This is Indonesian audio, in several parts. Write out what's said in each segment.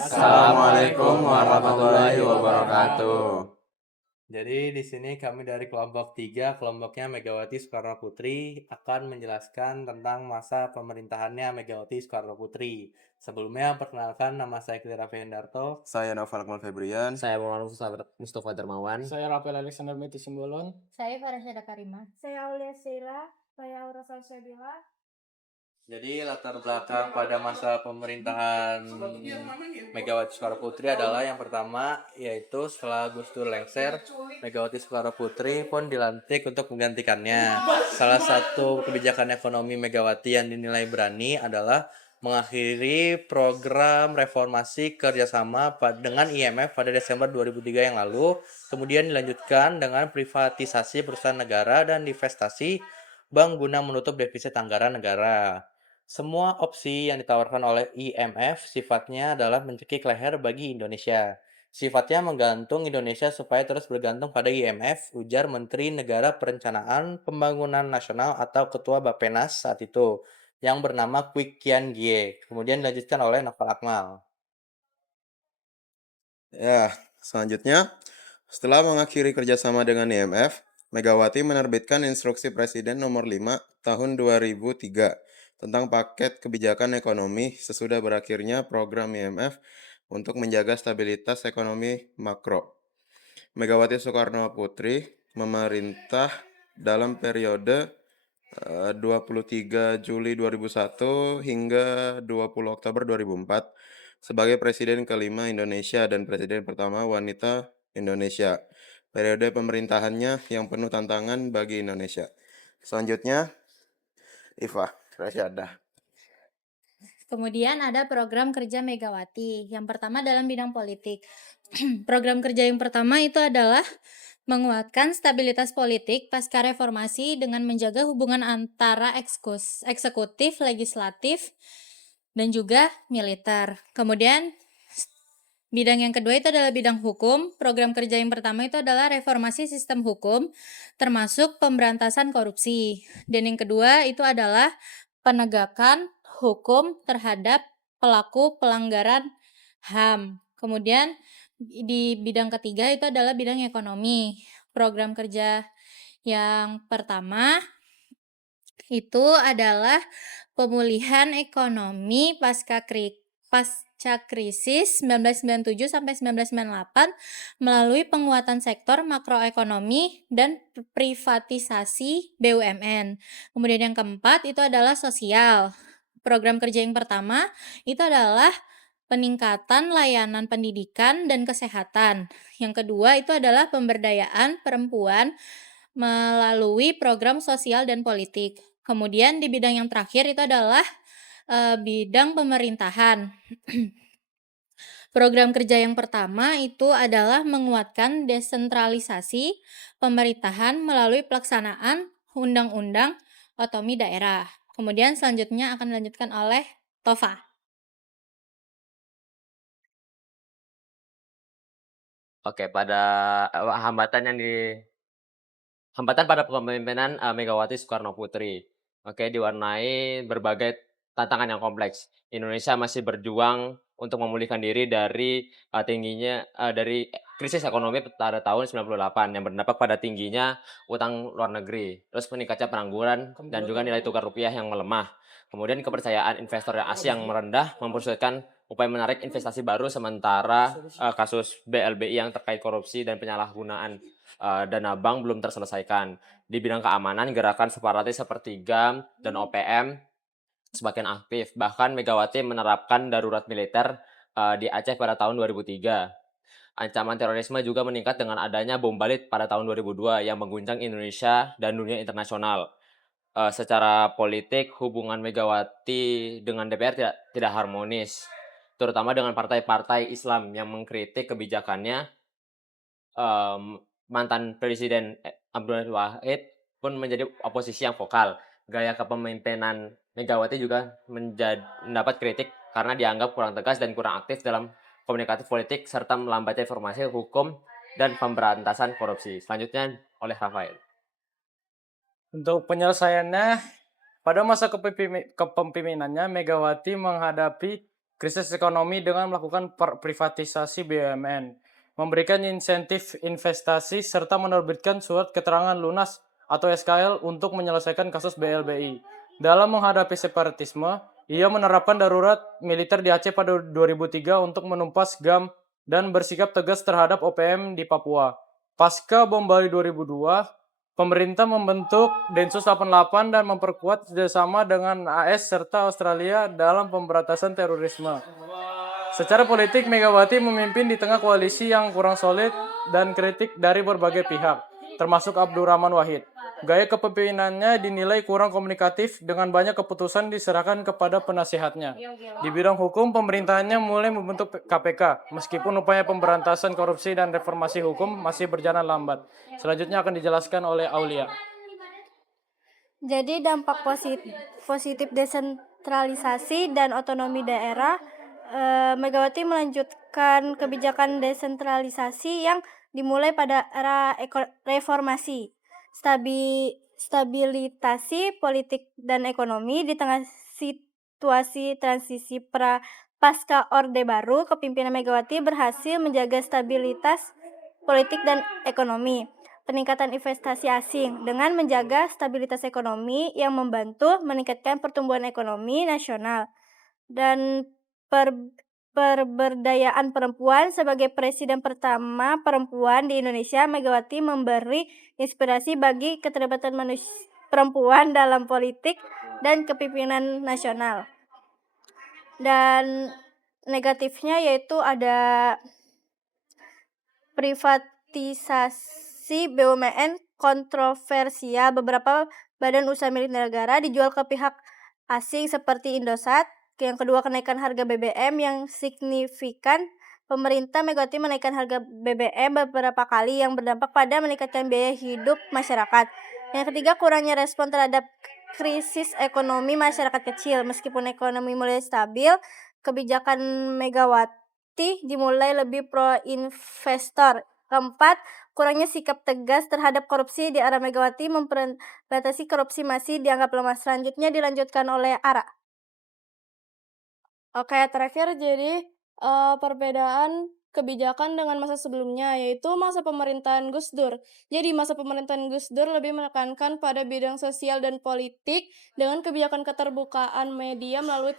Assalamualaikum warahmatullahi wabarakatuh. Jadi di sini kami dari kelompok 3, kelompoknya Megawati Soekarno Putri, akan menjelaskan tentang masa pemerintahannya Megawati Soekarno Putri. Sebelumnya, perkenalkan nama saya Kira Hendarto. Saya Noval Akmal Febrian. Saya Muhammad Mustafa Darmawan. Saya Rafael Alexander Meti Simbolon. Saya Farashada Karimah. Saya Aulia Sheila. Saya Aura Salsabila. Jadi latar belakang pada masa pemerintahan Megawati Soekarno Putri adalah yang pertama, yaitu setelah Gus Dur lengser, Megawati Soekarno Putri pun dilantik untuk menggantikannya. Salah satu kebijakan ekonomi Megawati yang dinilai berani adalah mengakhiri program reformasi kerjasama dengan IMF pada Desember 2003 yang lalu, kemudian dilanjutkan dengan privatisasi perusahaan negara dan divestasi bank guna menutup defisit anggaran negara. Semua opsi yang ditawarkan oleh IMF sifatnya adalah mencekik leher bagi Indonesia. Sifatnya menggantung Indonesia supaya terus bergantung pada IMF, ujar Menteri Negara Perencanaan Pembangunan Nasional atau Ketua Bappenas saat itu, yang bernama Kwik Kian Gie. Kemudian dilanjutkan oleh Novel Akmal. Ya, selanjutnya, setelah mengakhiri kerjasama dengan IMF, Megawati menerbitkan Instruksi Presiden Nomor 5 Tahun 2003 tentang paket kebijakan ekonomi sesudah berakhirnya program IMF untuk menjaga stabilitas ekonomi makro. Megawati Soekarno Putri memerintah dalam periode 23 Juli 2001 hingga 20 Oktober 2004 sebagai Presiden kelima Indonesia dan Presiden pertama wanita Indonesia. Periode pemerintahannya yang penuh tantangan bagi Indonesia. Selanjutnya, Iva Rasyada. Kemudian ada program kerja Megawati. Yang pertama dalam bidang politik. Program kerja yang pertama itu adalah menguatkan stabilitas politik pasca reformasi dengan menjaga hubungan antara eksekutif, legislatif, dan juga militer. Kemudian bidang yang kedua itu adalah bidang hukum. Program kerja yang pertama itu adalah reformasi sistem hukum, termasuk pemberantasan korupsi. Dan yang kedua itu adalah penegakan hukum terhadap pelaku pelanggaran HAM. Kemudian di bidang ketiga itu adalah bidang ekonomi. Program kerja yang pertama itu adalah pemulihan ekonomi pasca krisis 1997 sampai 1998 melalui penguatan sektor makroekonomi dan privatisasi BUMN. Kemudian yang keempat itu adalah sosial. Program kerja yang pertama itu adalah peningkatan layanan pendidikan dan kesehatan. Yang kedua itu adalah pemberdayaan perempuan melalui program sosial dan politik. Kemudian di bidang yang terakhir itu adalah bidang pemerintahan. Program kerja yang pertama itu adalah menguatkan desentralisasi pemerintahan melalui pelaksanaan undang-undang otonomi daerah. Kemudian selanjutnya akan dilanjutkan oleh Tova. Oke, pada hambatan pada kepemimpinan Megawati Soekarno Putri. Oke, diwarnai berbagai tantangan yang kompleks. Indonesia masih berjuang untuk memulihkan diri dari dari krisis ekonomi pada tahun 98 yang berdampak pada tingginya utang luar negeri, terus meningkatnya pengangguran dan juga nilai tukar rupiah yang melemah. Kemudian kepercayaan investor asing yang merendah mempersulitkan upaya menarik investasi baru, sementara kasus BLBI yang terkait korupsi dan penyalahgunaan dana bank belum terselesaikan. Di bidang keamanan, gerakan separatis seperti GAM dan OPM semakin aktif. Bahkan Megawati menerapkan darurat militer di Aceh pada tahun 2003. Ancaman terorisme juga meningkat dengan adanya bom Bali pada tahun 2002 yang mengguncang Indonesia dan dunia internasional. Secara politik, hubungan Megawati dengan DPR tidak harmonis, terutama dengan partai-partai Islam yang mengkritik kebijakannya. Mantan Presiden Abdul Wahid pun menjadi oposisi yang vokal. Gaya kepemimpinan Megawati juga mendapat kritik karena dianggap kurang tegas dan kurang aktif dalam komunikatif politik serta melambatnya informasi hukum dan pemberantasan korupsi. Selanjutnya oleh Rafael. Untuk penyelesaiannya, pada masa kepemimpinannya Megawati menghadapi krisis ekonomi dengan melakukan privatisasi BUMN, memberikan insentif investasi, serta menerbitkan surat keterangan lunas atau SKL untuk menyelesaikan kasus BLBI. Dalam menghadapi separatisme, ia menerapkan darurat militer di Aceh pada 2003 untuk menumpas GAM dan bersikap tegas terhadap OPM di Papua. Pasca bom Bali 2002, pemerintah membentuk Densus 88 dan memperkuat kerjasama dengan AS serta Australia dalam pemberantasan terorisme. Secara politik, Megawati memimpin di tengah koalisi yang kurang solid dan kritik dari berbagai pihak, termasuk Abdurrahman Wahid. Gaya kepemimpinannya dinilai kurang komunikatif dengan banyak keputusan diserahkan kepada penasihatnya. Di bidang hukum, pemerintahannya mulai membentuk KPK, meskipun upaya pemberantasan korupsi dan reformasi hukum masih berjalan lambat. Selanjutnya akan dijelaskan oleh Aulia. Jadi dampak positif desentralisasi dan otonomi daerah, Megawati melanjutkan kebijakan desentralisasi yang dimulai pada era reformasi, stabilitasi politik dan ekonomi di tengah situasi transisi pasca Orde Baru. Kepemimpinan Megawati berhasil menjaga stabilitas politik dan ekonomi, peningkatan investasi asing dengan menjaga stabilitas ekonomi yang membantu meningkatkan pertumbuhan ekonomi nasional dan pemberdayaan perempuan. Sebagai presiden pertama perempuan di Indonesia, Megawati memberi inspirasi bagi keterlibatan perempuan dalam politik dan kepemimpinan nasional. Dan negatifnya yaitu ada privatisasi BUMN kontroversial. Beberapa badan usaha milik negara dijual ke pihak asing seperti Indosat. Yang kedua, kenaikan harga BBM yang signifikan. Pemerintah Megawati menaikkan harga BBM beberapa kali yang berdampak pada meningkatkan biaya hidup masyarakat. Yang ketiga, kurangnya respon terhadap krisis ekonomi masyarakat kecil. Meskipun ekonomi mulai stabil, kebijakan Megawati dimulai lebih pro investor. Keempat, kurangnya sikap tegas terhadap korupsi di era Megawati membatasi korupsi masih dianggap lemah. Selanjutnya dilanjutkan oleh Ara. Oke, terakhir jadi perbedaan kebijakan dengan masa sebelumnya, yaitu masa pemerintahan Gus Dur. Jadi masa pemerintahan Gus Dur lebih menekankan pada bidang sosial dan politik dengan kebijakan keterbukaan media melalui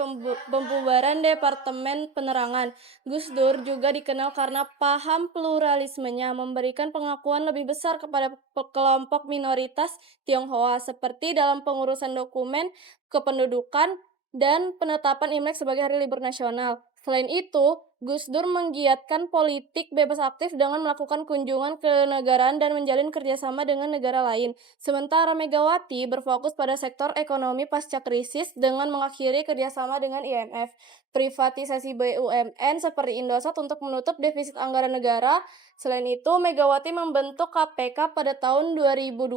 pembubaran Departemen Penerangan. Gus Dur juga dikenal karena paham pluralismenya, memberikan pengakuan lebih besar kepada kelompok minoritas Tionghoa, seperti dalam pengurusan dokumen kependudukan dan penetapan Imlek sebagai hari libur nasional. Selain itu, Gus Dur menggiatkan politik bebas aktif dengan melakukan kunjungan ke negaraan dan menjalin kerjasama dengan negara lain. Sementara Megawati berfokus pada sektor ekonomi pasca krisis dengan mengakhiri kerjasama dengan IMF. Privatisasi BUMN seperti Indosat untuk menutup defisit anggaran negara. Selain itu, Megawati membentuk KPK pada tahun 2002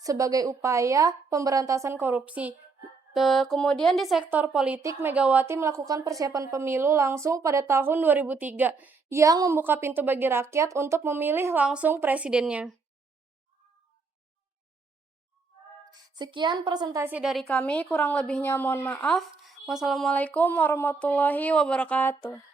sebagai upaya pemberantasan korupsi. Kemudian di sektor politik, Megawati melakukan persiapan pemilu langsung pada tahun 2003 yang membuka pintu bagi rakyat untuk memilih langsung presidennya. Sekian presentasi dari kami, kurang lebihnya mohon maaf. Wassalamualaikum warahmatullahi wabarakatuh.